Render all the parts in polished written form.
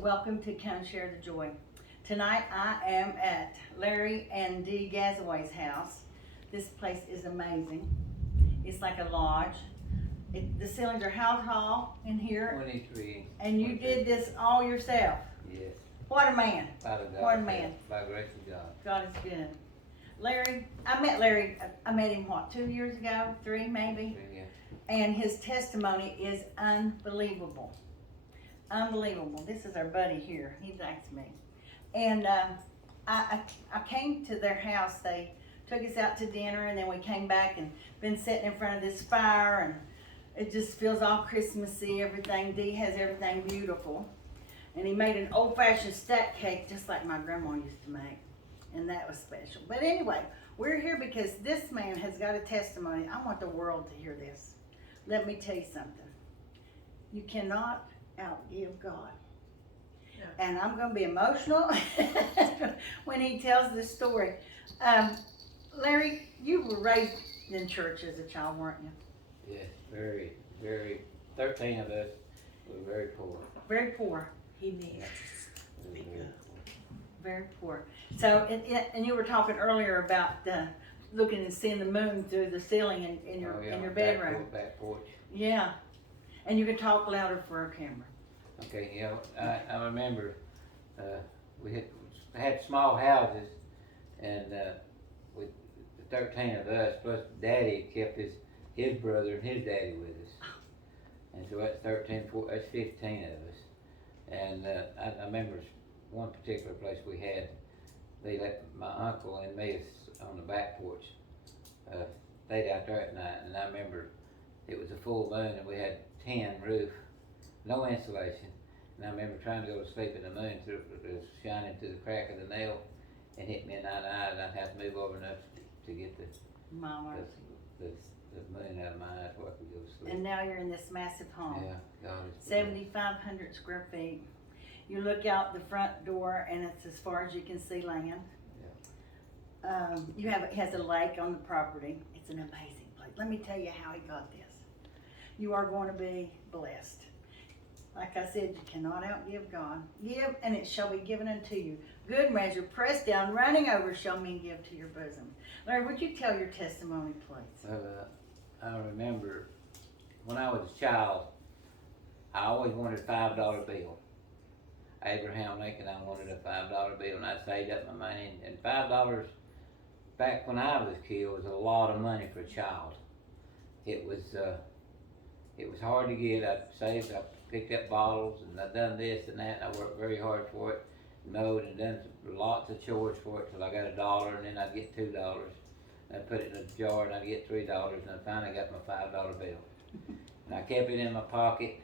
Welcome to Come Share the Joy. Tonight I am at Larry and Dee Gazaway's house. This place is amazing. It's like a lodge. The ceilings are how tall in here? 23. And you did this all yourself? Yes. What a man. By the God. What a man. By grace of God. God is good. Larry, I met him what, 2 years ago? 3 maybe? Yeah. And his testimony is unbelievable. Unbelievable. This is our buddy here. He likes me. And I came to their house. They took us out to dinner, and then we came back and been sitting in front of this fire, and it just feels all Christmassy, everything. Dee has everything beautiful. And he made an old-fashioned stack cake just like my grandma used to make. And that was special. But anyway, we're here because this man has got a testimony. I want the world to hear this. Let me tell you something. You cannot outgive God. No. And I'm going to be emotional when he tells this story. Larry, you were raised in church as a child, weren't you? Yes, very, very. 13 of us were very poor. Very poor. He needs. Very poor. So, and you were talking earlier about looking and seeing the moon through the ceiling in your bedroom. Back porch. Yeah. And you can talk louder for our camera. Okay, yeah, I remember we had small houses, and with the 13 of us, plus Daddy kept his brother and his daddy with us. And so that's 13, 14, that's 15 of us. And I remember one particular place we had, they let my uncle and me on the back porch, stayed out there at night, and I remember it was a full moon and we had tin roof, no insulation, and I remember trying to go to sleep in the moon through, it was shining through the crack of the nail and hit me in the eye, and I'd have to move over enough to get the moon out of my eyes before I could go to sleep. And now you're in this massive home. Yeah, God is 7,500 square feet. You look out the front door and it's as far as you can see land. Yeah. It has a lake on the property. It's an amazing place. Let me tell you how he got this. You are going to be blessed. Like I said, you cannot outgive God. Give, and it shall be given unto you. Good measure, pressed down, running over, shall men give to your bosom. Larry, would you tell your testimony, please? I remember when I was a child, I always wanted a $5 bill. Abraham Lincoln, I wanted a $5 bill, and I saved up my money. And $5 back when I was a kid was a lot of money for a child. It was hard to get. I saved, I picked up bottles, and I done this and that. And I worked very hard for it, mowed and done lots of chores for it till I got $1, and then I'd get $2. And I'd put it in a jar, and I'd get $3, and I finally got my $5 bill. And I kept it in my pocket.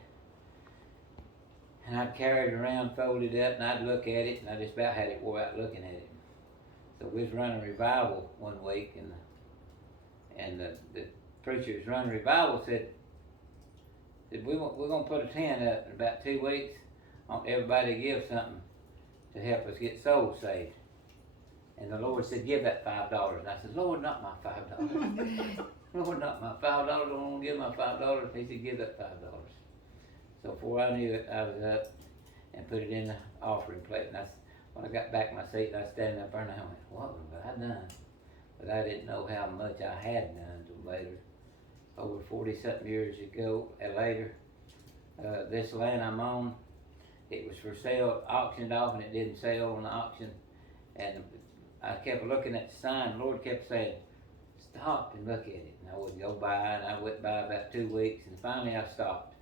And I'd carry it around, fold it up, and I'd look at it, and I just about had it wore out looking at it. So we was running revival one week, and the preacher was running revival said we're going to put a tent up in about 2 weeks. I want everybody to give something to help us get souls saved. And the Lord said, give that $5. And I said, Lord, not my $5. Lord, not my $5. I don't want to give my $5. He said, give that $5. So before I knew it, I was up and put it in the offering plate. And when I got back in my seat, I was standing up there and I went, what have I done? But I didn't know how much I had done until later. Over 40-something years ago, later, this land I'm on, it was for sale, auctioned off, and it didn't sell on the auction. And I kept looking at the sign. The Lord kept saying, stop and look at it. And I would go by, and I went by about 2 weeks, and finally I stopped.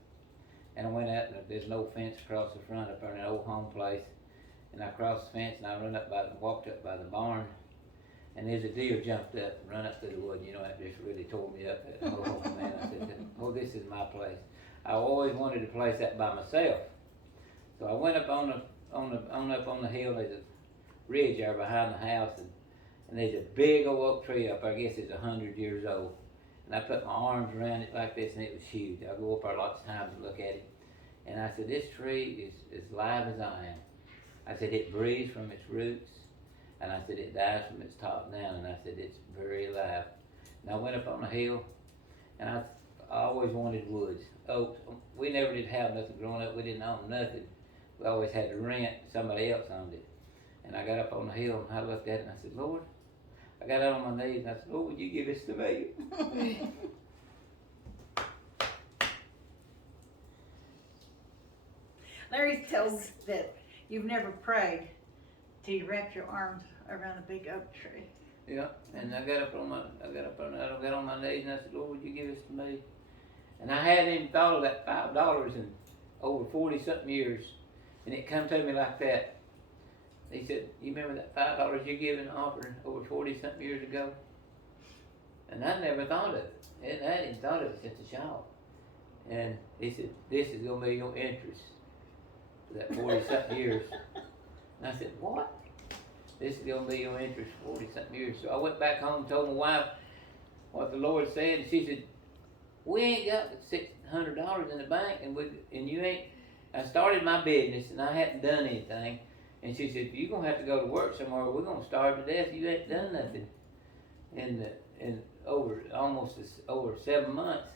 And I went out, and there's no fence across the front up there in an old home place. And I crossed the fence, and I walked up by the barn, and there's a deer jumped up and run up through the wood. You know, that just really tore me up. Oh man, I said, oh, this is my place. I always wanted a place that by myself. So I went up up on the hill. There's a ridge there behind the house, and there's a big oak tree up there. I guess it's 100 years old. And I put my arms around it like this, and it was huge. I go up there lots of times and look at it. And I said, this tree is as live as I am. I said, it breathes from its roots. And I said, it dies from its top down. And I said, it's very alive. And I went up on the hill, and I always wanted woods. Oaks. We never did have nothing growing up. We didn't own nothing. we always had to rent, somebody else owned it. And I got up on the hill and I looked at it and I said, Lord, I got out on my knees and I said, Lord, would you give this to me? Larry told us that you've never prayed till you wrapped your arms around a big oak tree. Yeah, and I got on my knees and I said, Lord, would you give this to me? And I hadn't even thought of that $5 in over 40 something years. And it come to me like that. He said, you remember that $5 you gave in the offering over 40 something years ago? And I never thought of it. And I hadn't thought of it since a child. And he said, this is going to be your interest for that 40 something years. And I said, what? This is going to be your interest for 40 something years. So I went back home and told my wife what the Lord said. And she said, we ain't got $600 in the bank, and you ain't. I started my business and I hadn't done anything. And she said, you're gonna have to go to work somewhere. We're gonna starve to death. You ain't done nothing in over 7 months.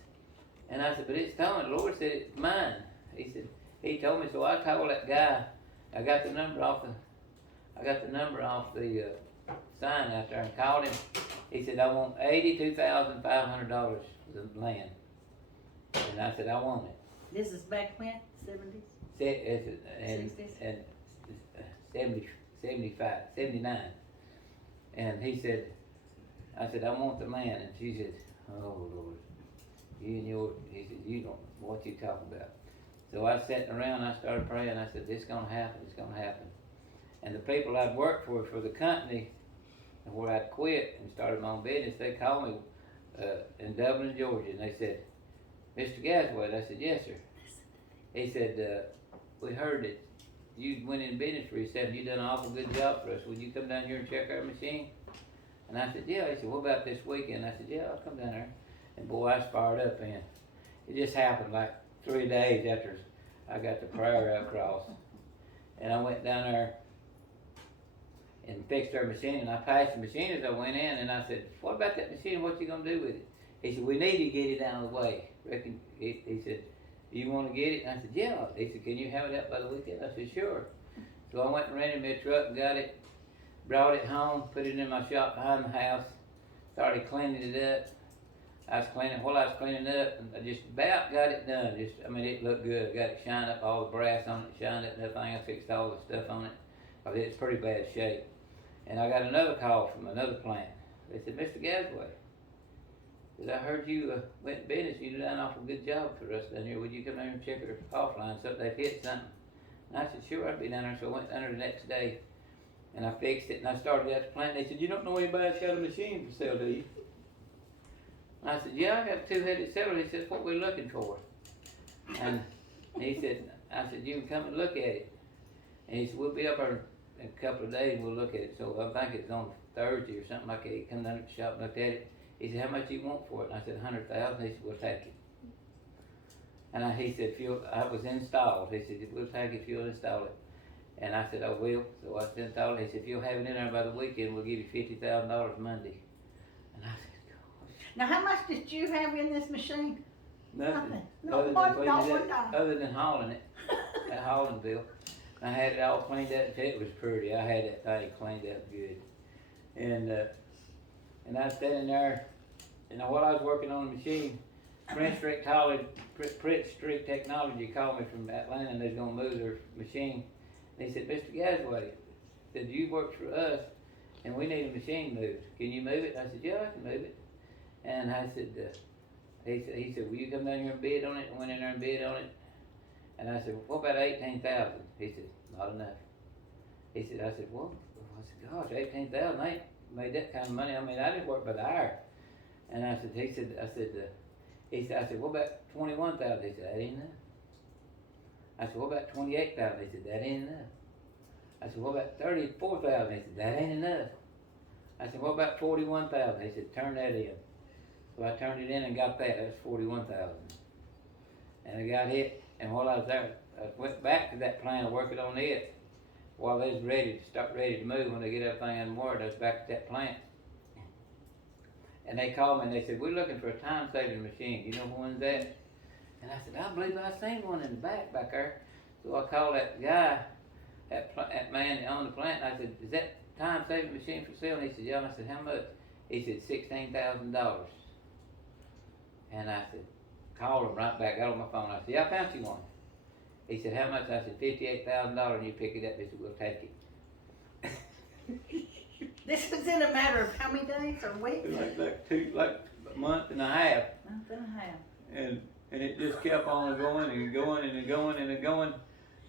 And I said, but it's coming. The Lord said it's mine. He told me. So I called that guy. I got the number off the sign out there and called him. He said, I want $82,500 for the land. And I said, I want it. This is back when? 70s? 60s? And 79. And he said, I said, I want the land. And she said, oh Lord, he said, you don't, what you talking about? So I sat around, I started praying, I said, this is gonna happen, it's gonna happen. And the people I'd worked for the company, where I'd quit and started my own business, they called me in Dublin, Georgia, and they said, Mr. Gazaway. I said, yes, sir. He said, we heard that you went in business for yourself and you done an awful good job for us. Would you come down here and check our machine? And I said, yeah. He said, what about this weekend? I said, yeah, I'll come down there. And boy, I was fired up, and it just happened like 3 days after I got the prayer across. And I went down there and fixed our machine, and I passed the machine as I went in, and I said, what about that machine? What you gonna do with it? He said, we need to get it out of the way. Reckon, he said, do you want to get it? And I said, yeah. He said, can you have it out by the weekend? I said, sure. So I went and rented me a truck and got it, brought it home, put it in my shop behind the house, started cleaning it up. While I was cleaning it up, and I just about got it done. It looked good. I got it shined up, all the brass on it, shined up and everything. I fixed all the stuff on it, because it's pretty bad shape. And I got another call from another plant. They said, Mr. Gazaway, I heard you went in business, you done an awful good job for us down here. Would you come down and check our offline, something they've hit something? And I said, sure, I'd be down there. So I went down there the next day, and I fixed it, and I started at the plant. They said, you don't know anybody that's got a machine for sale, do you? And I said, yeah, I got a two-headed seller. He said, what we're looking for. And he said, I said, you can come and look at it. And he said, we'll be up there in a couple of days and we'll look at it. So I think it's on Thursday or something like that. He come down to the shop and looked at it. He said, how much do you want for it? And I said, $100,000. He said, we'll take it. And he said, I was installed. He said, we'll take it if you'll install it. And I said, I will. So I installed it. He said, if you'll have it in there by the weekend, we'll give you $50,000 Monday. And I said, gosh. Now, how much did you have in this machine? Nothing. Not one dime. Other than hauling it, that hauling bill. I had it all cleaned up until it was pretty. I had that thing cleaned up good. And I was standing there, and while I was working on the machine, Prince Street Technology called me from Atlanta, and they was gonna move their machine. And he said, Mr. Gazaway, said, you work for us, and we need a machine moved. Can you move it? I said, yeah, I can move it. And I said, he said, will you come down here and bid on it? I went in there and bid on it. And I said, well, what about 18,000? He said, not enough. I said, well, gosh, 18,000, I ain't made that kind of money. I didn't work by the hour. And I said, what about 21,000? He said, that ain't enough. I said, what about 28,000? He said, that ain't enough. I said, what about 34,000? He said, that ain't enough. I said, what about 41,000? He said, turn that in. So I turned it in and got that. That was 41,000. And I got it. And while I was there, I went back to that plant working on it. While they was ready to move, when they get everything in word, I was back at that plant. And they called me and they said, we're looking for a time-saving machine. You know when's that? And I said, I believe I seen one in the back there. So I called that guy, that man that owned the plant, and I said, is that time-saving machine for sale? And he said, yeah. And I said, how much? He said, $16,000. And I said, called him right back, got on my phone. I said, yeah, I found you one. He said, how much? I said, $58,000, and you pick it up. He said, we'll take it. This was in a matter of how many days or weeks? Like a month and a half. Month and a half. And it just kept on going and going and going and going.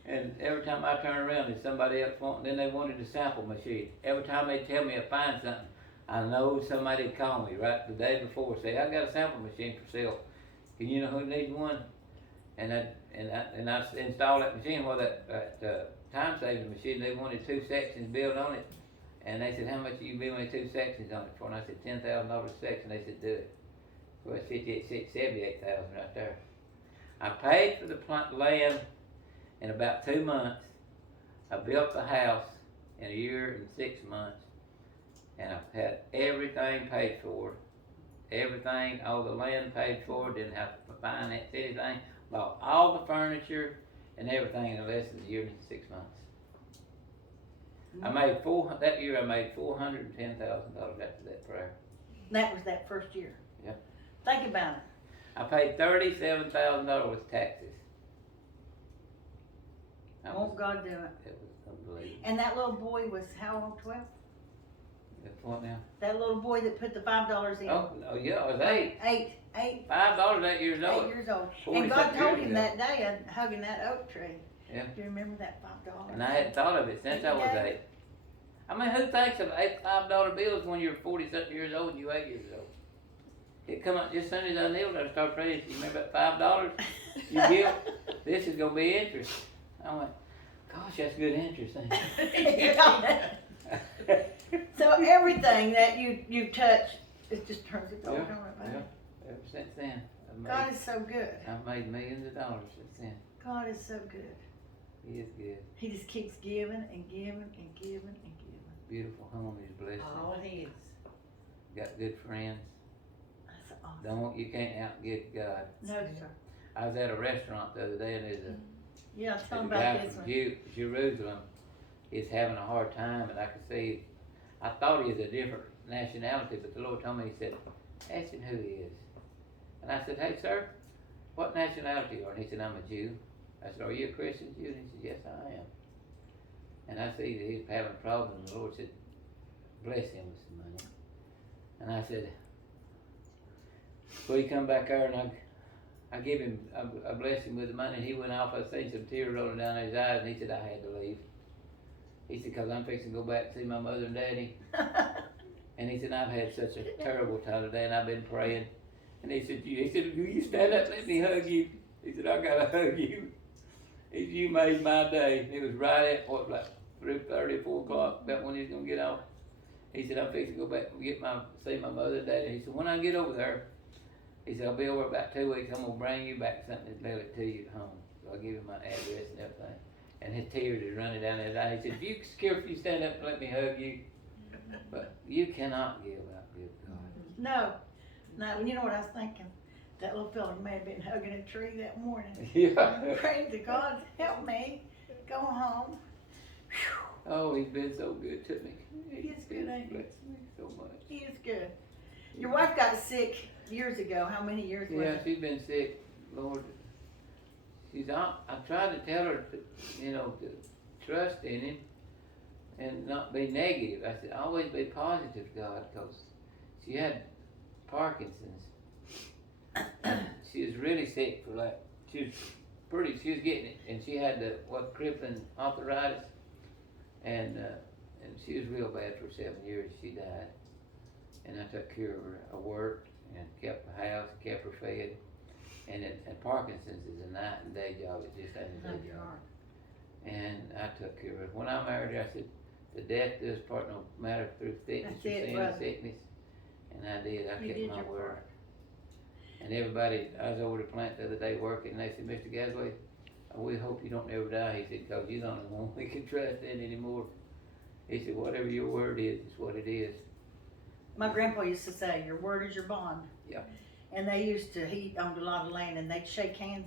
And every time I turn around, there's somebody else wanting. Then they wanted the sample machine. Every time they tell me I find something, I know somebody would call me right the day before, say, I got a sample machine for sale. Can you know who needs one? And I installed that machine. Well, that time-saving machine, they wanted 2 sections built on it. And they said, how much you build me 2 sections on it for? And I said, $10,000 a section. They said, do it. So it's $78,000 right there. I paid for the land in about 2 months. I built the house in a year and 6 months. And I've had everything paid for. Everything, all the land paid for. Didn't have to finance anything. Bought all the furniture and everything in less than a year and 6 months. I made that year I made $410,000 after that prayer. That was that first year. Yeah. Think about it. I paid $37,000 with taxes. Won't God do it? It was unbelievable. And that little boy was how old? 12? That's what now? That little boy that put the $5 in. Oh yeah, I was 8. Eight. $5 8 years old. 8 years old. 40 And God told years him ago. that day, hugging that oak tree. Yeah. Do you remember that $5? And I hadn't thought of it since I was 8. I mean, who thinks of $5 bills when you're 40-something years old and you're 8 years old? It come up just as soon as I kneeled, I started praying. You remember that $5 you give? This is gonna be interest. I went, gosh, that's good interest, ain't it? So everything that you touch, it just turns it over, don't it, Yeah. baby? Ever since then, God is so good. I've made millions of dollars since then. God is so good. He is good. He just keeps giving and giving and giving and giving. Beautiful home, he's blessed. Oh, he is. Got good friends. That's awesome. You can't outgive God. No, sir. I was at a restaurant the other day and there's Yeah, tell a him guy about this from one. Jerusalem. He's having a hard time and I could see, I thought he was a different nationality, but the Lord told me, he said, ask him who he is. And I said, hey sir, what nationality are you? And he said, I'm a Jew. I said, are you a Christian Jew? And he said, yes I am. And I see that he's having a problem and the Lord said, bless him with some money. And I said, well, he come back there and I give him, I blessed him with the money and he went off. I seen some tears rolling down his eyes and he said, I had to leave. He said, cause I'm fixing to go back and see my mother and daddy. And he said, I've had such a terrible time today and I've been praying. And he said, will you stand up and let me hug you? He said, I gotta hug you. He said, you made my day. It was right at, what, like 3:30, 4 o'clock, about when he was gonna get off. He said, I'm fixing to go back and see my mother and daddy. He said, when I get over there, he said, I'll be over about 2 weeks. I'm gonna bring you back something and mail it to you at home. So I give him my address and everything. And his tears is running down his eyes. He said, if you care if you stand up and let me hug you. But you cannot give out good God. No, you know what I was thinking? That little fella may have been hugging a tree that morning. Yeah. Praying to God, help me go home. Whew. Oh, he's been so good to me. He is good, ain't he? Blessed me so much. He is good. Your wife got sick years ago. How many years was Yeah, it? she's been sick, Lord. I tried to tell her to trust in him and not be negative. I said, always be positive, God, because she had Parkinson's. She was really sick she was getting it, and she had crippling arthritis, and she was real bad for 7 years. She died, and I took care of her. I worked and kept the house, kept her fed, and Parkinson's is a night and day job. It just ain't a day job. And I took care of her. When I married her, I said, the death does part no matter through sickness or sin, sickness, and I did. I kept my word. And everybody, I was over the plant the other day working, and they said, Mr. Gazaway, we hope you don't ever die. He said, because you're not the one we can trust in anymore. He said, whatever your word is what it is. My grandpa used to say, your word is your bond. Yeah. And he owned a lot of land, and they'd shake hands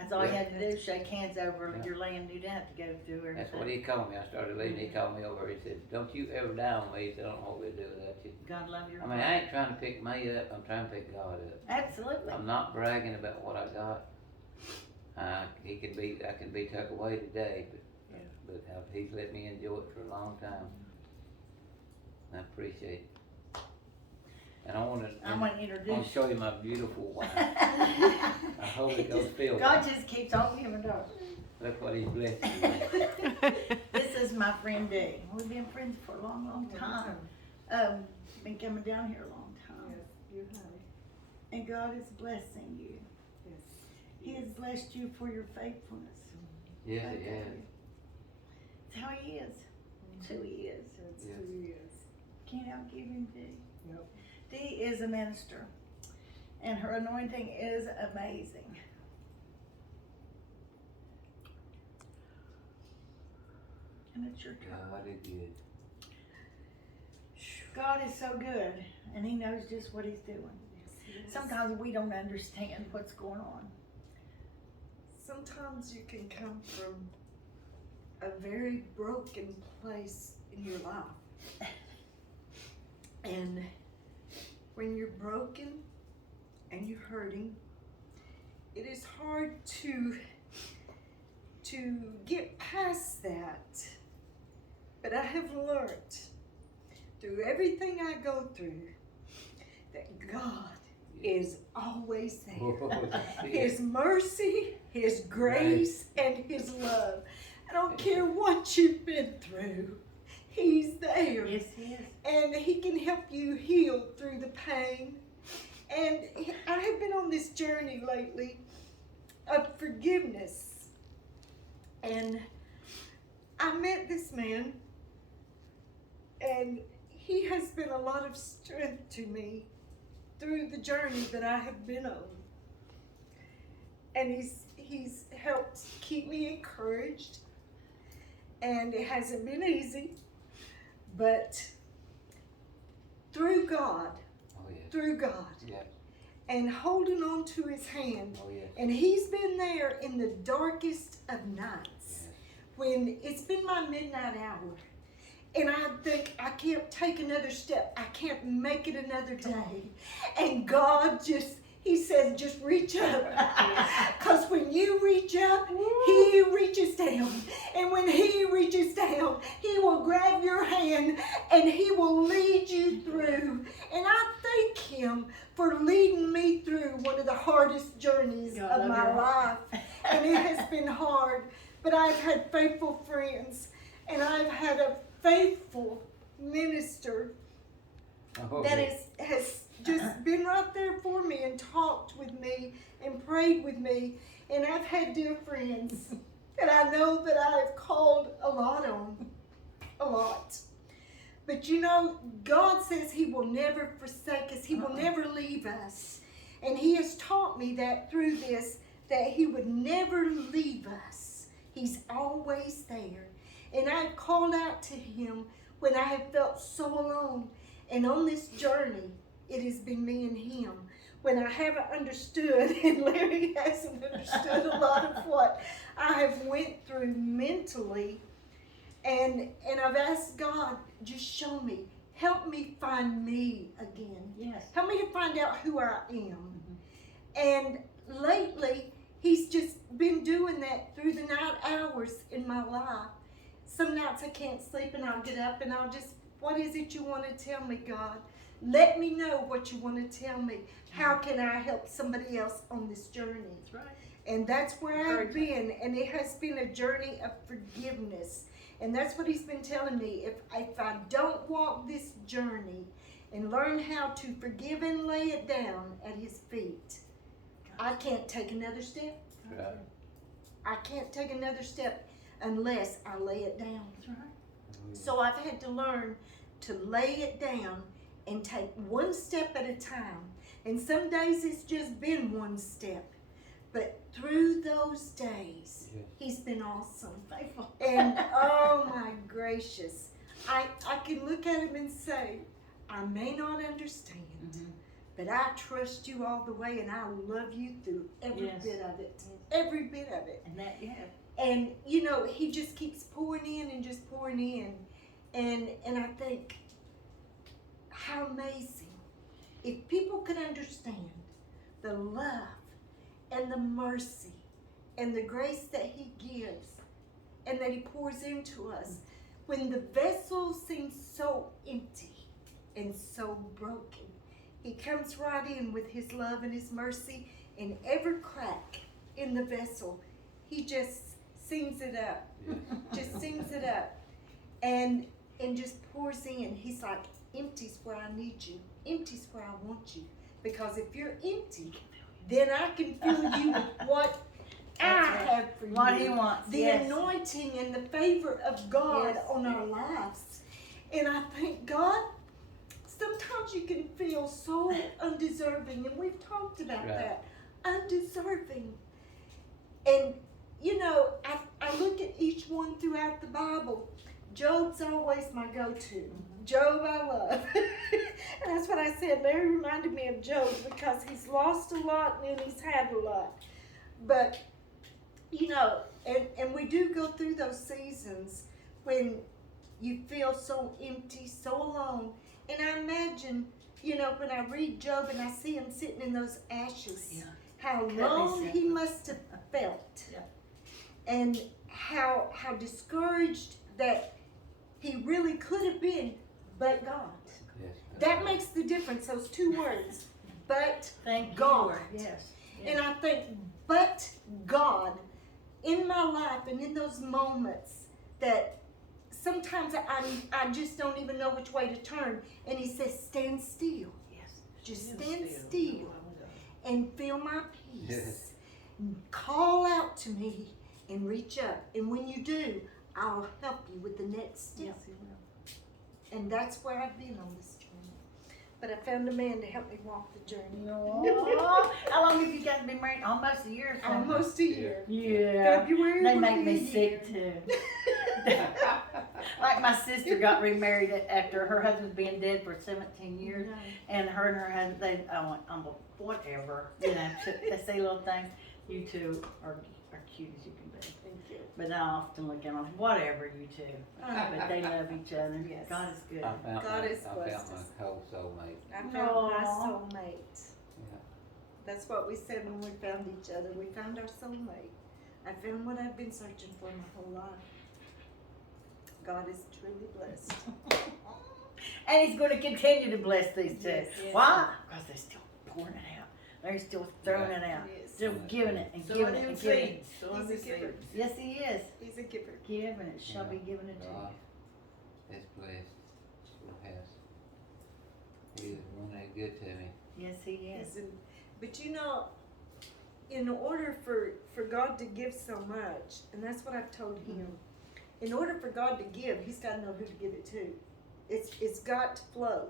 That's all you Yeah. had to do, shake hands over Yeah. your land. You didn't have to go through everything. That's what he called me. I started leaving. He called me over. He said, "Don't you ever die on me." He said, "I don't know what we'll do without you." God love your I mean, I ain't trying to pick me up. I'm trying to pick God up. Absolutely. I'm not bragging about what I got. I can be tucked away today, but he's let me enjoy it for a long time. And I appreciate it. And I want I want to introduce. to show you my beautiful wife. I Holy Ghost filled. God just keeps on giving up. Look what he's blessed me with. This is my friend Dee. We've been friends for a long, long time. Been coming down here a long time. Yes, you have. And God is blessing you. Yes. He has blessed you for your faithfulness. Yes, I it tell has. you. It's how he is. It's who he is. That's Yes. who he is. Can't outgive him, Dee. Yep. Dee is a minister. And her anointing is amazing. And it's your turn. God is good. God is so good, and he knows just what he's doing. Yes, he is. Sometimes we don't understand what's going on. Sometimes you can come from a very broken place in your life. And when you're broken and you're hurting, it is hard to get past that. But I have learned through everything I go through that God is always there. Oh, His mercy, His grace, and His love. I don't care what you've been through. He's there. Yes, he is. And He can help you heal through the pain. And I have been on this journey lately of forgiveness. And I met this man, and he has been a lot of strength to me through the journey that I have been on. And he's helped keep me encouraged. And it hasn't been easy, but through God, Yeah. and holding on to His hand. Oh, yes. And He's been there in the darkest of nights, Yes. when it's been my midnight hour. And I think I can't take another step. I can't make it another day. And God He says, just reach up. Because when you reach up, He reaches down. And when He reaches down, He will grab your hand and He will lead you through. And I thank Him for leading me through one of the hardest journeys God of love my your life. And it has been hard. But I've had faithful friends. And I've had a faithful minister Oh, that yes. has just been right there for me and talked with me and prayed with me. And I've had dear friends that I know that I have called a lot on. A lot. But you know, God says He will never forsake us. He will never leave us. And He has taught me that through this, that He would never leave us. He's always there. And I've called out to Him when I have felt so alone. And on this journey, it has been me and Him. When I haven't understood, and Larry hasn't understood a lot of what I have went through mentally, and I've asked God, just show me, help me find me again. Yes. Help me to find out who I am. And lately, He's just been doing that through the night hours in my life. Some nights I can't sleep and I'll get up and I'll just, what is it you want to tell me, God? Let me know what you want to tell me. How can I help somebody else on this journey? That's right. And that's where I've been. And it has been a journey of forgiveness. And that's what He's been telling me. If I don't walk this journey and learn how to forgive and lay it down at His feet, I can't take another step. Right. I can't take another step unless I lay it down. That's right. So I've had to learn to lay it down and take one step at a time. And some days it's just been one step. But through those days, Yes. He's been awesome. Faithful. And oh my gracious, I can look at Him and say, I may not understand, but I trust you all the way, and I love you through every Yes. bit of it. Every bit of it. And that, yeah. And, you know, he just keeps pouring in and just pouring in. And I think, how amazing. If people could understand the love and the mercy and the grace that he gives and that he pours into us, when the vessel seems so empty and so broken, he comes right in with his love and his mercy, and every crack in the vessel, he just sings it up. Just sings it up. And just pours in. He's like, empty's where I need you. Empty's where I want you. Because if you're empty, then I can fill you with what I have for you. What he wants. The Yes. anointing and the favor of God Yes. on our lives. And I thank God, sometimes you can feel so undeserving, and we've talked about Right. that. Undeserving. And, you know, I look at each one throughout the Bible. Job's always my go-to. Job I love. And that's what I said. Larry reminded me of Job because he's lost a lot and then he's had a lot. But, you know, and we do go through those seasons when you feel so empty, so alone. And I imagine, you know, when I read Job and I see him sitting in those ashes, Yeah. how Cut alone himself. he must have felt. Yeah. And how discouraged that he really could have been, but God. Yes. That makes the difference, those two words. But Thank God. you, Lord. Yes. And I think, but God, in my life and in those moments that sometimes I just don't even know which way to turn. And he says, stand still. Yes. Just stand still and feel my peace. Call out to me and reach up. And when you do, I'll help you with the next step. Yes, he will. And that's where I've been on this journey. But I found a man to help me walk the journey. Aw. How long have you guys been married? Almost a year or something. Almost a year. Yeah. February They will make be me a sick year. too. Like my sister got remarried after her husband being dead for 17 years, and her husband, I'm like, whatever, you know, they say little things. You two are cute as you can be. Thank you. But I often look at them, whatever, you two. But they love each other. Yes. God is good. I found God my, has I blessed found us. my whole soulmate. I found my Aw. soulmate. Yeah. That's what we said when we found each other. We found our soulmate. I found what I've been searching for my whole life. God is truly blessed. And he's going to continue to bless these two. Yes, yes. Why? Because they're still pouring it out. They're still throwing it out. Yes. Still giving it and So giving are it them and giving it. seeds. He's a giver. Yes, he is. He's a giver. Giving it shall be given unto you. God is blessed. Sure has. He was one that good to me. Yes, he is. He's in- But you know, in order for God to give so much, and that's what I've told him, in order for God to give, he's got to know who to give it to. It's got to flow.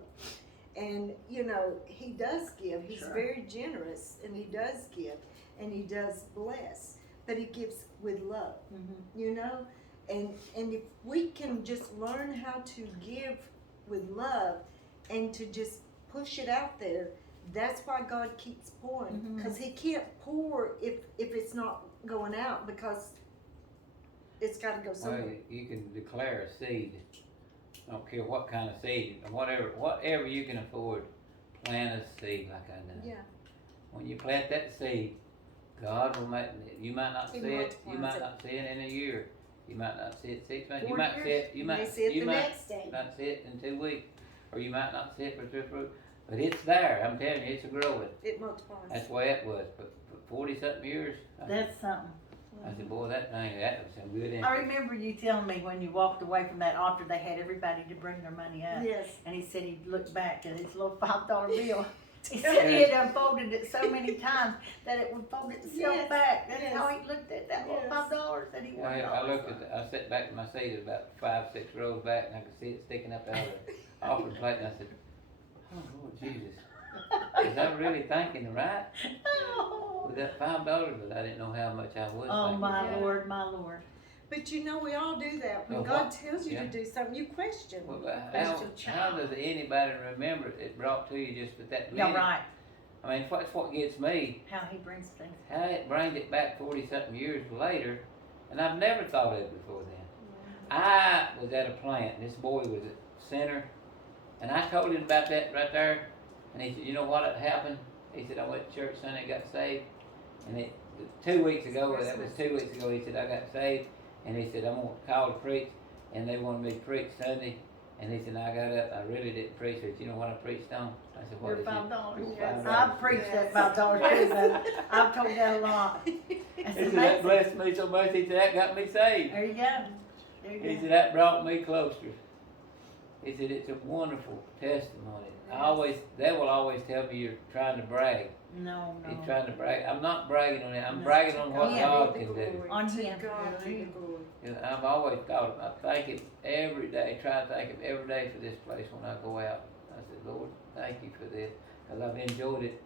And, you know, he does give. He's Sure. very generous, and he does give, and he does bless. But he gives with love, you know? And if we can just learn how to give with love and to just push it out there, that's why God keeps pouring. Because he can't pour if it's not going out, because it's got to go Well, somewhere. you can declare a seed. I don't care what kind of seed, whatever you can afford, plant a seed like I done. Yeah. When you plant that seed, God will make it. You might not He see it. You multiplies might it. not see it in a year. You might not see it 6 months. You 40 might see years, it. You you might may see it you the might next day. not see it in 2 weeks, or you might not see it for 2 fruit. But it's there. I'm telling you, it's a growing. It multiplies. That's the way it was. But for 40-something years, That's something. I said, boy, that was some good. I interest. remember you telling me when you walked away from that altar, they had everybody to bring their money up. Yes. And he said he'd look back at his little $5 bill. He said he had unfolded it so many times that it would fold itself Yes, back. That's yes. how he looked at that little Yes. $5 that he Yeah, wanted. I looked at. I sat back in my seat about 5-6 rows back, and I could see it sticking up out of the offering plate. And I said, "Oh Lord Jesus, is I really thinking right with that $5?" But I didn't know how much I was. Oh thinking. my Yeah. Lord, my Lord. But you know, we all do that. When Oh, God what? tells you Yeah. to do something, you question. Well, That's your how does anybody remember it brought to you just with that minute? Yeah, right. I mean, that's what gets me. How he brings things. How it brings it back 40-something years later, and I've never thought of it before then. I was at a plant, and this boy was at center, and I told him about that right there, and he said, you know what had happened? He said, I went to church Sunday, got saved, and 2 weeks ago, that was 2 weeks ago, he said, I got saved, and he said, I'm going to call to preach, and they wanted me to preach Sunday, and he said, I got up, I really didn't preach, but you know what I preached on? I said, what Your is it? $5. Your Yes. $5. I've preached that $5 too, but I've told that a lot. That's He said, that amazing. blessed me so much, he said, that got me saved. There you go. There you He go. said, that brought me closer. He said, it's a wonderful testimony. They will always tell me you're trying to brag. No, He's no. trying to brag. I'm not bragging on it. I'm No. bragging on what Yeah. God can do. On To him. God be the glory. You know, I've always thought about thank Him every day. Try to thank Him every day for this place when I go out. I said, Lord, thank you for this, because I've enjoyed it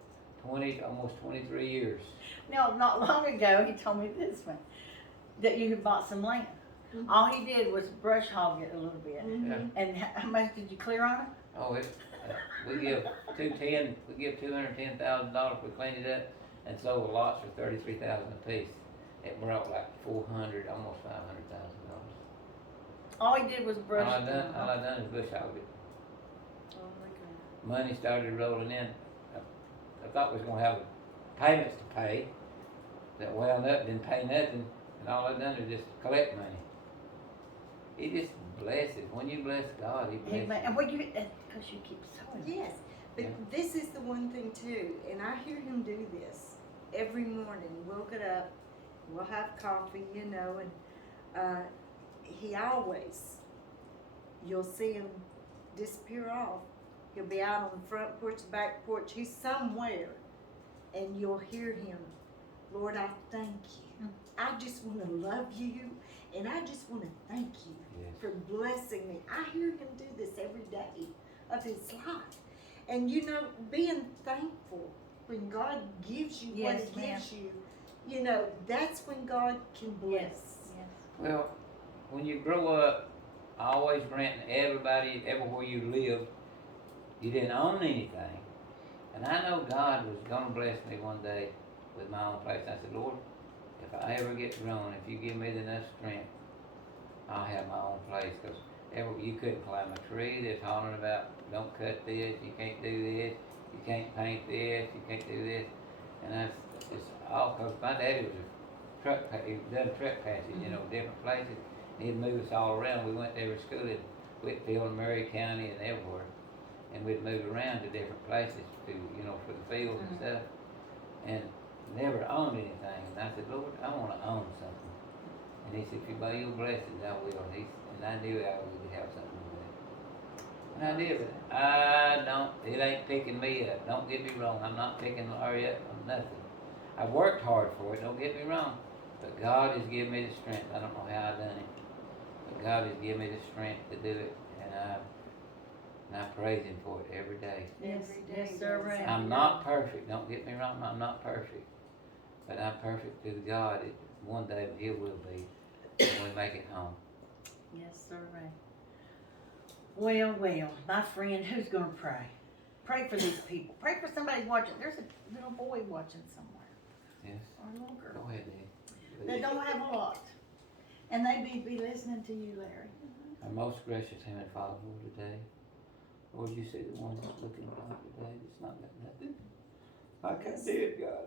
almost 23 years. No, not long ago, he told me this one, that you had bought some land. Mhm. All he did was brush hog it a little bit. Mhm. And how much did you clear on it? Oh, we give $210,000. We cleaned it up and sold the lots for $33,000 a piece. It brought like 400, almost $500,000. All he did was brush All I it. done is bush hog it. Oh my God. Money started rolling in. I thought we was gonna have payments to pay. That wound up, didn't pay nothing, and all I done is just collect money. He just blesses. When you bless God, He blesses. Amen. And what you, because you keep sowing. Yes, but Yeah. this is the one thing too, and I hear him do this every morning. We'll get up, we'll have coffee, you know, and he always, you'll see him disappear off. He'll be out on the front porch, the back porch, he's somewhere, and you'll hear him, Lord, I thank you. I just want to love you, and I just want to thank you Yes. for blessing me. I hear him do this every day of his life. And you know, being thankful when God gives you Yes, what he ma'am. gives you, you know, that's when God can bless. Yes. Well, when you grow up, always renting everybody, everywhere you lived, you didn't own anything. And I know God was gonna bless me one day with my own place. I said, Lord, if I ever get grown, if you give me enough strength, I'll have my own place. Because you couldn't climb a tree. They're hollering about, don't cut this, you can't do this, you can't paint this, you can't do this. And that's just all because my daddy was a truck, he done truck passes, you know, different places. And he'd move us all around. We went to every school in Whitfield and Murray County and everywhere. And we'd move around to different places to, you know, for the fields and stuff. And never owned anything. And I said, Lord, I want to own something. And he said, if you buy your blessings, I will. And I knew I would have something with it. And I did. But it ain't picking me up. Don't get me wrong. I'm not picking Larry up on nothing. I worked hard for it, don't get me wrong. But God has given me the strength. I don't know how I done it. But God has given me the strength to do it. And I praise Him for it every day. Yes, Every day yes, sir, does. right. I'm not perfect. Don't get me wrong. I'm not perfect. But I'm perfect through God. One day He will be when we make it home. Yes, sir, right. Well, my friend, who's gonna pray? Pray for these people. Pray for somebody watching. There's a little boy watching somewhere, Yes. or a little girl. Go ahead, Dave. They don't have a lot, and they be listening to you, Larry. Our most gracious Heavenly Father, Lord, today, Lord, you see the one that's looking down today that's not got nothing. Like I did, God.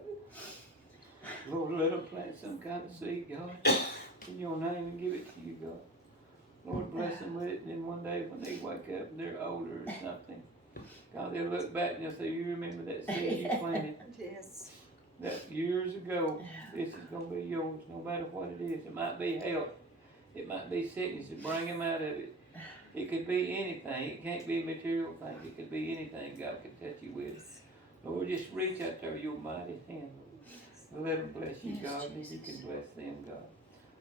Lord, let them plant some kind of seed, God, in your name and give it to you, God. Lord, bless them with it, and then one day when they wake up and they're older or something, God, they'll look back and they'll say, you remember that seed you planted Yes. that years ago? This is going to be yours, no matter what it is. It might be health. It might be sickness to bring them out of it. It could be anything. It can't be a material thing. It could be anything God can touch you with. Lord, just reach out there with your mighty hand. Let them bless you, Yes, God, and you Jesus. can bless them, God.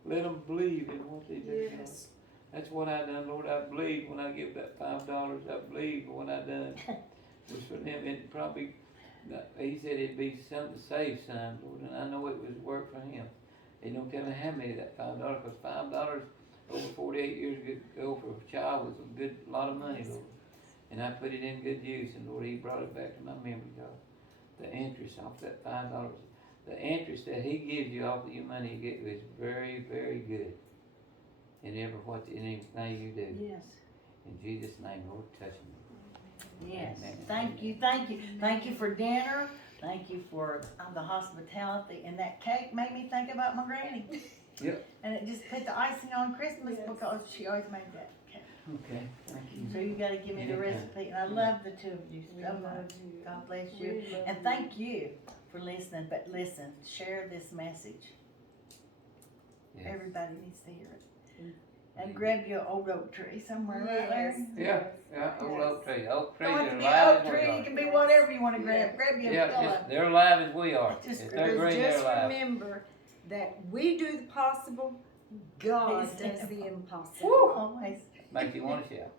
Let them believe in what they do, God. Yes. That's what I done, Lord. I believed when I give that $5. I believed what I done was for them. It probably, he said it'd be something to save some, Lord, and I know it was work for him. He don't tell me how many of that $5, because $5 over 48 years ago for a child was a lot of money, Lord. And I put it in good use, and Lord, He brought it back to my memory, God. the interest off that $5, the interest that he gives you off of your money you get is very, very good. In anything you do. Yes. In Jesus' name, Lord, touch me. Yes. Amen. Thank you, thank you. Thank you for dinner. Thank you for the hospitality. And that cake made me think about my granny. Yep. And it just put the icing on Christmas Yes. because she always made that cake. Okay, thank you. So you gotta give me the Anytime. recipe. And I love the two of you We so love much. you. God bless We you. love And you. thank you for listening. But listen, share this message. Yes. Everybody needs to hear it. And Amen. grab your old oak tree somewhere right there. Yeah, yeah, old oak tree. Oak trees Don't have are to be alive oak as we tree, are. it can be whatever you wanna grab. Yeah. Grab your Yeah, pillow. just, they're alive as we are. Just If they're Because green, they're just alive. remember that we do the possible, God He's does the the impossible. Woo, always. Makes you wanna shout.